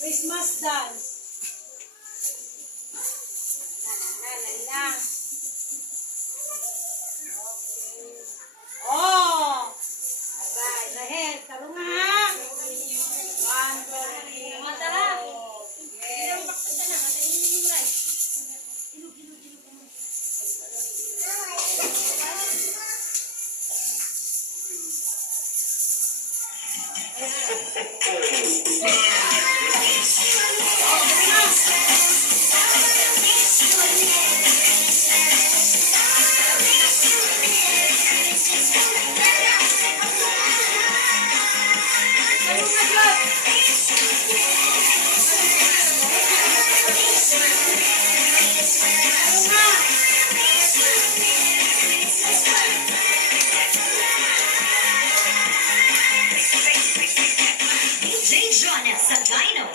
Christmas dance. La. Oh! Aray, dahil. Tarong nga ha. 1, 2, 3. Matara. Yes. Sa Dino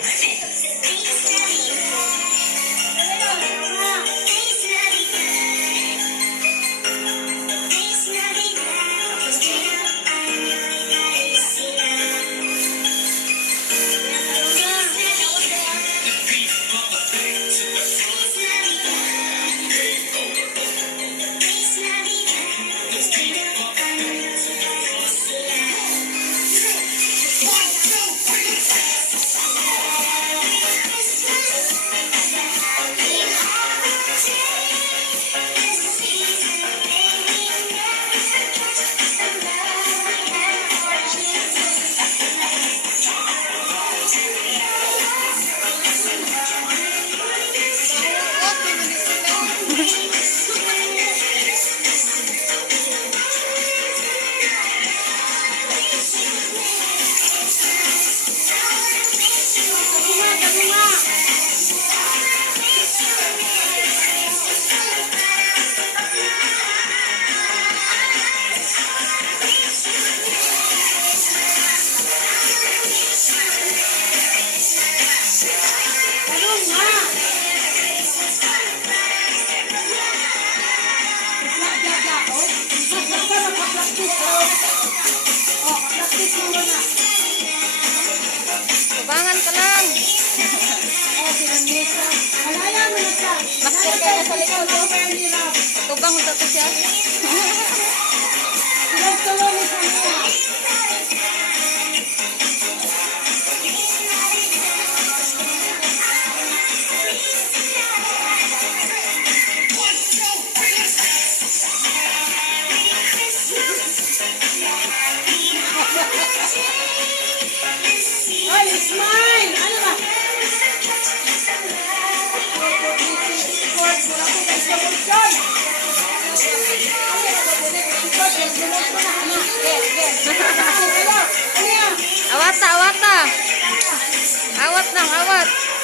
Tubangan ka lang. Master kayo sa likod. Tubang mo to siya. Ay, smile! Ano ba? Awat ta, awat ta. Awat nang, awat.